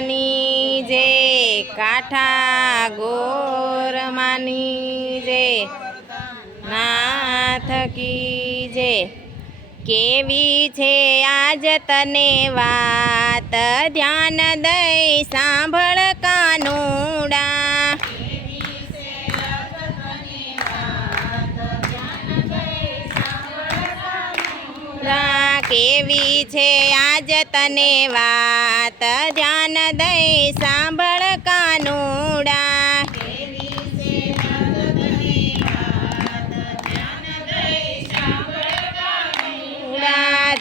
માની જે કાઠા ગોરમાની જે નાથ કી જે કેવી છે આજ તને વાત ધ્યાન દઈ સાંભળ કાનુડા કેવી છે આજ તને વાત ધ્યાન દઈ સાંભળ કાનુડા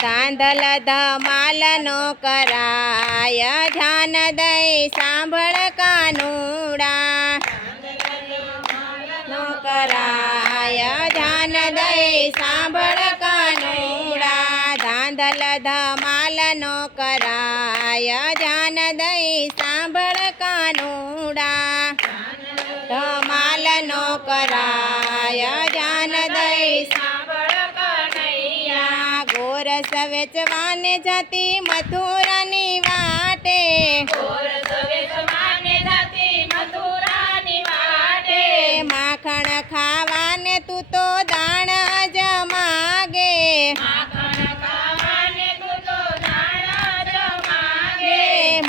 ધાંધલ ધમાલ નો કરાય ધ્યાન દઈ સાંભળ કાનુડા નો કરાય ધ્યાન દઈ સાંભળ કાનુડા ધાંધલ ધમાલ નો કરાય ધ્યાન દઈ સાંભળ કાનુડા ધમાલ નો કરાય ધ્યાન દઈ ગોરસ વેચવાને જતી મથુરાની વાટે માખણ ખાવાને તું તો દાણ જ માગે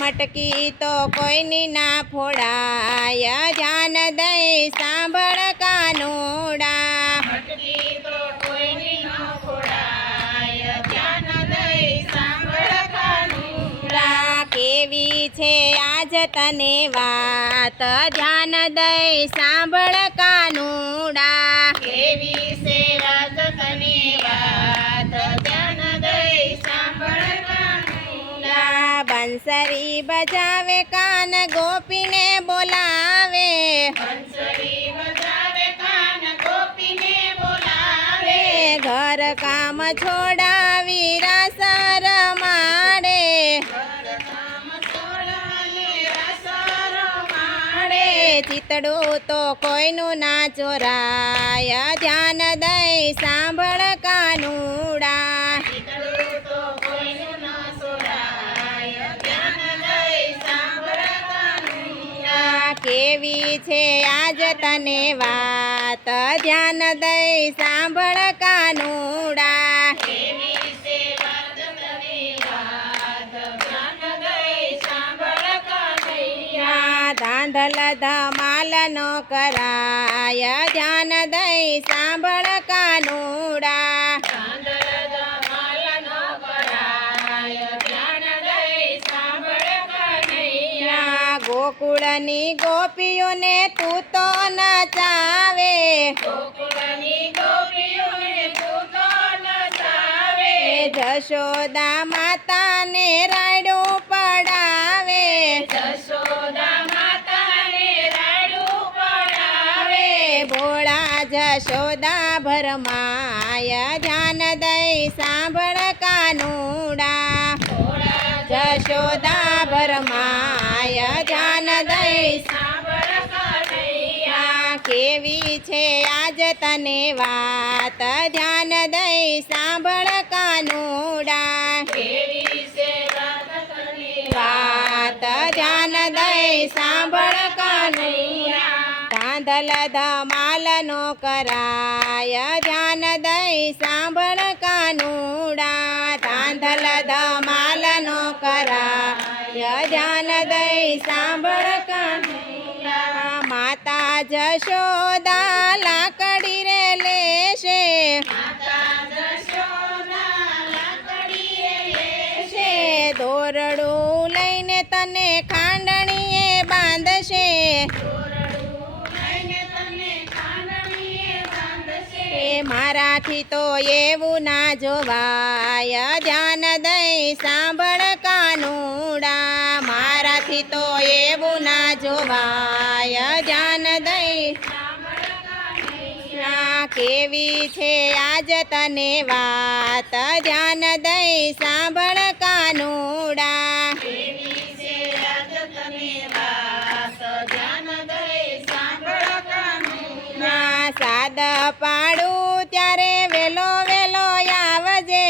મટકી તો કોઈની ના ફોડાય ધ્યાન દઈ સાંભળ કાનુડા કેવી છે આજ તને વાત ધ્યાન દઈ સાંભળ કાનુડા કેવી છે આજ તને વાત ધ્યાન દઈ સાંભળ કાનુડા બંસરી બજાવે કાન ગોપીને બોલાવે બંસરી બજાવે કાન ગોપીને બોલાવે ઘર કામ છોડાવી રાસ રમાડે ચિતડું તો કોઈનું ના ચોરાય ધ્યાન દઈ સાંભળ કાનુડા કેવી છે આજ તને વાત ધ્યાન દઈ સાંભળ કાનુડા ધાંધલ ધમાલ નો કરાય ધ્યાન દઈ સાંભળ કાનુડા ગોકુળની ગોપીઓને તું તો નચાવે જશોદા માતાને રાયડું પડાવે ભોળા જશોદા ભરમાય ધ્યાન દઈ સાંભળ કાનુડા જશોદા ભરમાય ધ્યાન દઈ સાંભળ કાનુડા કેવી છે આજ તને વાત ધ્યાન દઈ સાંભળ કાનુડા વાત ધ્યાન દઈ સાંભળ કાનુડા ધાંધલ ધમાલ નો કરાય ધ્યાન દઈ સાંભળ કાનુડા ધાંધલ ધમાલ નો કરાય ધ્યાન દઈ સાંભળ કાનુડા માતા જશોદા લાકડી રે લેશે દોરડું લઈને તને ખાંડણીએ બાંધશે મારાથી તો એવું ના જોવાય ધ્યાન દઈ સાંભળ કાનુડા મારાથી તો એવું ના જોવાય ધ્યાન દઈ કેવી છે આજ તને વાત ધ્યાન દઈ સાંભળ કાનુડા સાદ પાડું ત્યારે વેલો વેલો આવજે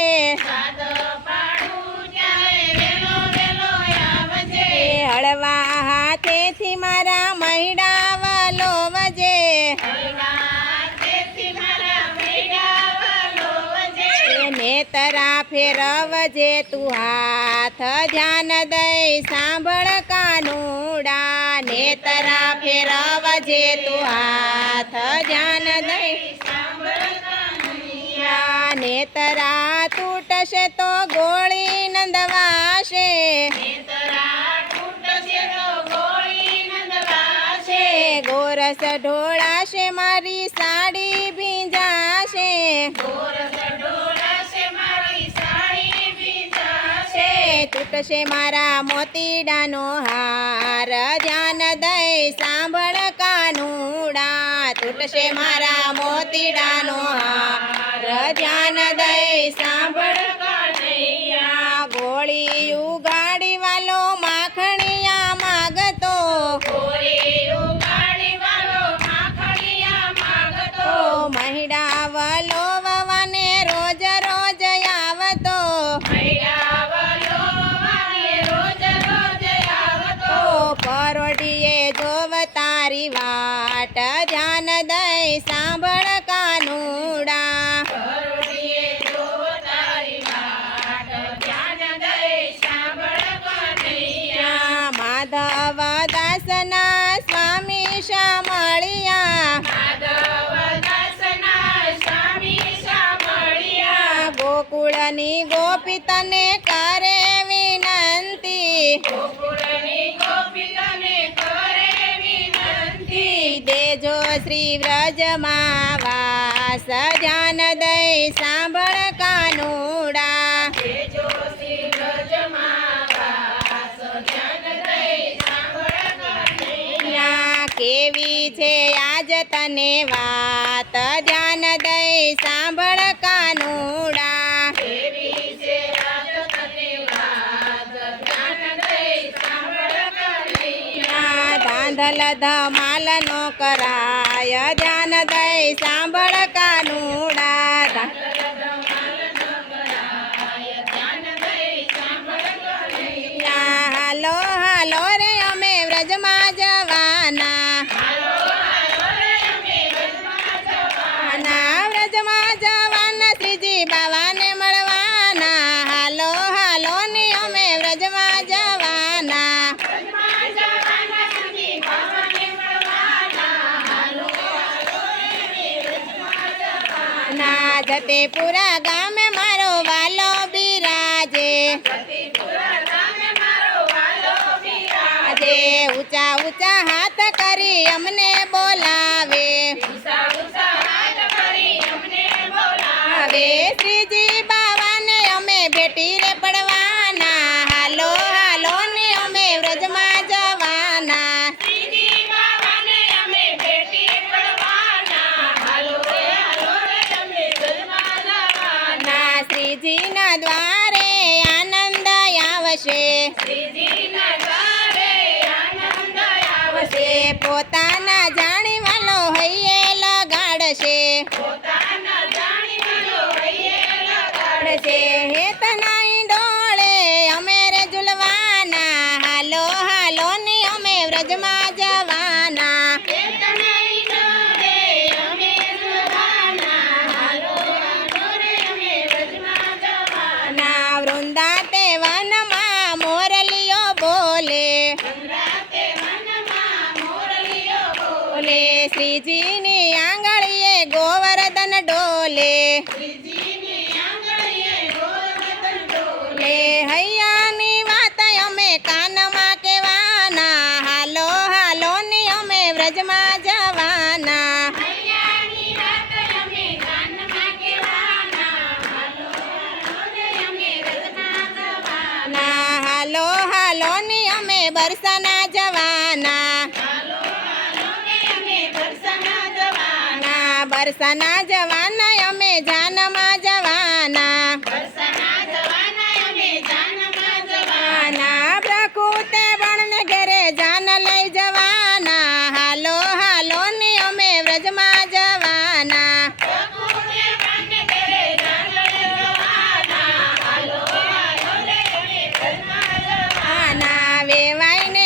હળ હળવા હાથેથી મારા મૈડા વલોવજે નેતરા ફેરવજે તું હાથ ધ્યાન દઈ સાંભળ કાનુડા નેતરા ફેરવજે તું હાથ ધ્યાન દઈ નેતરા તૂટશે તો ગોળી નંદવાશે ગોરસ ઢોળાશે મારી સાડી ભીંજાશે તૂટશે મારા મોતીડાનો હાર ધ્યાન દઈ સાંભળ કાનુડા તૂટશે મારા મોતીડાનો હાર ધ્યાન દઈ સાંભળ કાનૈયા ગોળી ઉગાડી વાલો માખણિયા માગતો મહિડા વલોવવાને રોજ રોજ આવતો પરોઢીએ જોવ તારી વાટ ધ્યાન દઈ સાંભળ કાનુડા માધવ દાસના સ્વામી શામળિયા ગોકુળની ગોપી તને કરે વિનંતી દેજો શ્રી વ્રજમાં વાસ ધ્યાન દઈ સાંભળ કાનુડા કેવી છે આજ તને વાત ધ્યાન દઈ સાંભળ કાનુડા ધાંધલ ધમાલ નો કરાય ધ્યાન દઈ સાંભળ કાનુડા હાલો હાલો રે અમે વ્રજમાં જવાના વ્રજમાં જવાના શ્રીજી બાવાને મળવાના હાલો હાલો ને અમે વ્રજમાં જવાના જતેપુરા ગામે મારો વાલો બિરાજે ઊંચા ઊંચા હાથ કરી અમને બોલાવે શ્રીજી બાવાને અમે ભેટી રે પડવાના હાલો હાલો ને અમે વ્રજમાં જવાના શ્રીજીના દ્વારે આનંદ આવશે પોતાના જાણી વાલો હૈયે લગાડશે હેત નાઈ ડોળે અમે રે ઝુલવાના હાલો હાલો ને અમે વ્રજમાં જવાના વૃંદા તે વનમાં મોરલીઓ બોલે શ્રીજીની આંગળીએ ગોવર્ધન ડોલે હૈયાની વાત અમે કાનમાં કહેવાના હાલો હાલો ની અમે વ્રજમાં જવાના હાલો હાલો ની અમે બરસાના જવાના બરસાના જવાના અમે જાનમાં જવાના પ્રકૃતે વણને ઘરે જાન લઈ જવાના હાલો હાલો ને અમે વ્રજમાં જવાના વેવાઈને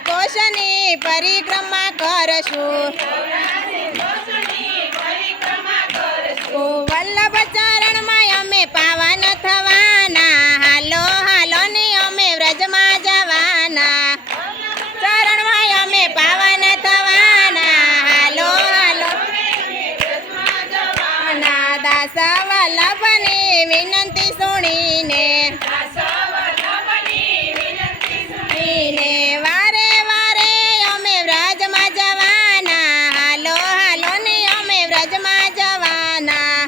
કોશની પરિક્રમા કરશું ઓ વલ્લભ ચરણમાં અમે પાવન થવાના હાલો હાલો ને અમે વ્રજમાં જવાના ચરણમાં અમે પાવન થવાના હાલો હાલો દાસ વલ્લભની વિનંતી સુણીને વારે વારે અમે વ્રજમાં જવાના હાલો હાલો ને અમે વ્રજમાં જવાના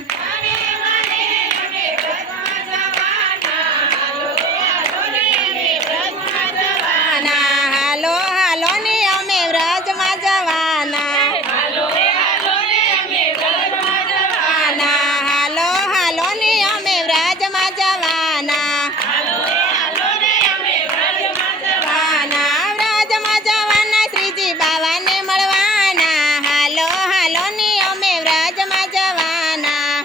હાલો હાલો ને અમે વ્રજમાં જવાના હાલો હાલો ને અમે વ્રજમાં જવાના વ્રજમાં જવાના શ્રીજી બાવાને મળવાના હાલો હાલો ને અમે વ્રજમાં જવાના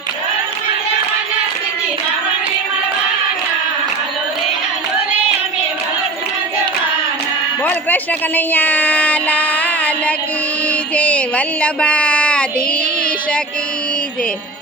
બોલ કૃષ્ણ કનૈયા લાલ કી જય વલ્લભાધીશ કી જય